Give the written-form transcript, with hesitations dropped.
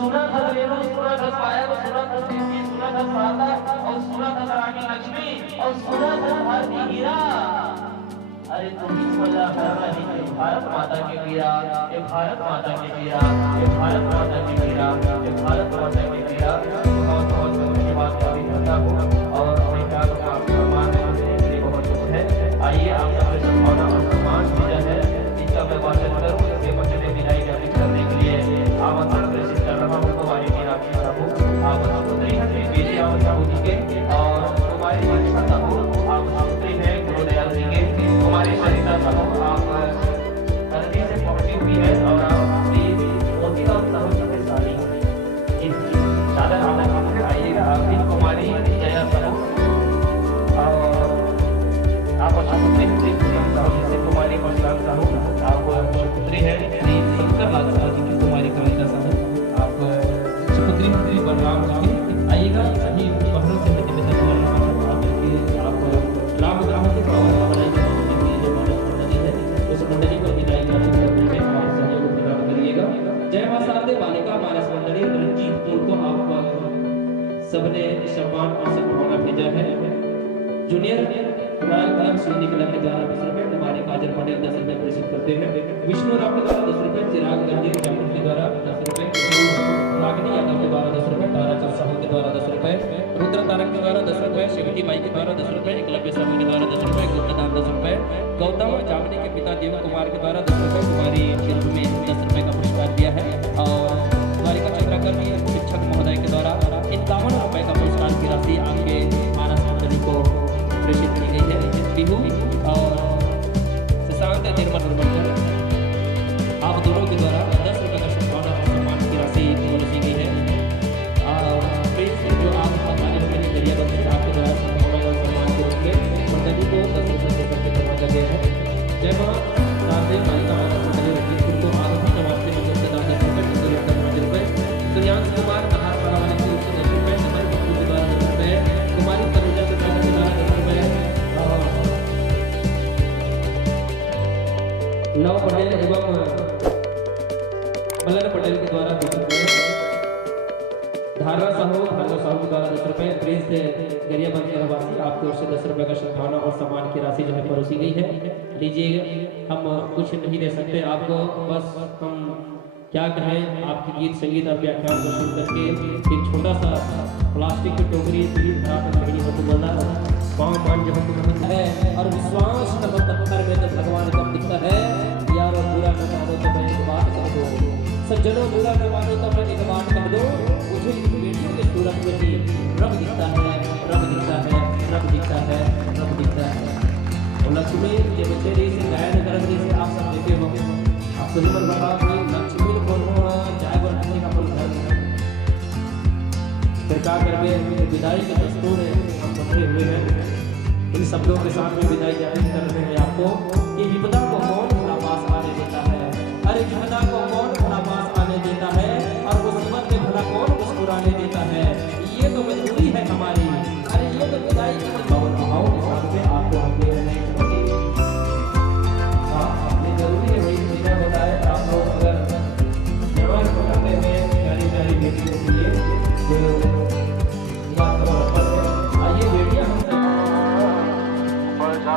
सुना था रेणु, सुना था पायल, सुना था सिंधी, सुना था सादा और सुना था रानी लक्ष्मी और सुना था भारती हीरा। अरे तुम बोला है भारत माता के वीरा, ये भारत माता के वीरा, ये भारत माता के वीरा, ये भारत माता के वीरा। बहुत बहुत धन्यवाद कभी करता हूँ और अपने प्यार का सम्मान देने के लिए बहुत कुछ है। आइए आप सबसे सद्भावना और सम्मान भेजा है, इसका मैं वाचन करूँ, इसके बच्चे में विदाई जारी करने के लिए आमंत्रण प्रेषित कर रहा हूँ। तुम्हारी मेरा साहू आप सुपुत्री हैं श्री बेटी साहू जी के और तुम्हारी मंशा साहू आप सुपुत्री हैं गुरुदयाल जी के। तुम्हारी सरिता साहू आप हल्दी से पहुंची हुई है और आप मोतीलाल साहू जी के साली दादा आप आइएगा। आप भी कुमारी जया साहू और आप सुपुत्री से कुमारी परशुराम साहू आप सुपुत्री है श्री शंकर लाल साहू जी की कुमारी कविता साहू आप सुपुत्री श्री बलराम जी आइएगा। सभी बहनों से निवेदन कर रहा हूँ आप राम ग्राम के उस मंडली को विदाई करने में आप सहयोग प्रदान करिएगा। जय मां शारदे बालिका मानस मंडली रंजीतपुर को आप सबने सम्मान और सद्भावना भेजा है। जूनियर रॉयल sivnikala के द्वारा 20 रुपए, हमारे काजल पटेल 10 रुपए प्रेषित करते हैं। विष्णु राम के द्वारा 10 रुपए, चिराग गंजी जामुन के द्वारा 10 रुपए, रागिनी यादव के द्वारा 10 रुपए, ताराचंद साहू के द्वारा 10 रुपए, रुद्र तारक के द्वारा 10 रुपए, शिवती माई के द्वारा 10 रुपए, एकलव्य साहू के द्वारा 10 रुपए, गुप्तदान 10 रुपए, गौतम जामनी के पिता देव कुमार के द्वारा 10 रुपए, कुमारी शिल्प में 10 रुपए का पुरस्कार दिया है और द्वारिका चंद्राकर्मी शिक्षक महोदय के द्वारा 51 रुपए का पुरस्कार की राशि आपके मानस मंडली को प्रेषित की गई है। बिहू और शशांक निर्मल आप दोनों के द्वारा 10 रुपए का सद्भावना और सम्मान की राशि परोसी गई है और जो आप हमारे अपने जरिया बंद आपके द्वारा सद्भावना और सम्मान के रूप में मंडली को 10 रुपए देकर के करवाया गया है। जय मां शारदे बालिका मानस मंडली रंजीतपुर को आगमन नवासी में 10 रुपए, 5 रुपए, सूर्यांश कुमार नहार वाले की ओर से 10 रुपए, नमन बप्पू के द्वारा 10 रुपए, कुमारी तनुजा के द्वारा 10 रुपए, लव पटेल एवं मलर पटेल के द्वारा 20 रुपए, धारणा साहू के द्वारा 10 रुपए, प्रिंस गरियाबंद के रहवासी आपकी ओर से 10 रुपए का सद्भावना और सम्मान की राशि जो है परोसी गई है। लीजिए, हम कुछ नहीं दे सकते आपको, बस हम क्या कहें, आपके गीत संगीत और व्याख्यान को सुन करके एक छोटा सा प्लास्टिक की टोकरी होकर बोलना पाँव मान जो है और विश्वास पत्थर में तो भगवान कब दिखता है। यारो बुरा न मानो तो मैं एक बात कह दो, सज्जनों बुरा न मानो तो मैं एक बात कह दो, मुझे इन बेटियों के सूरत में ही रब दिखता है, रब दिखता है, रब दिखता है, रब दिखता है। और लक्ष्मी ये बच्चे से गायन करें जैसे आप सब देखे हो, आप सुन पर बता कोई लक्ष्मी को जाए बोल का फिर क्या करवे विदाई के दस्तूर हम बंधे हुए हैं। इन शब्दों के साथ में विदाई जारी कर रहे हैं आपको कि विपदा को कौन भला पास आने देता है, अरे विपदा को कौन भला पास आने देता है और मुसीबत में भला कौन मुस्कुराने देता है। ये तो मजबूरी है हमारी, अरे ये तो विदाई की भाव के साथ में आपको हम दे रहे हैं। ये जरूरी है भाई, बिना बताए आप लोग अगर जवान को करते हैं प्यारी प्यारी बेटियों के लिए आइए बेटियां मानस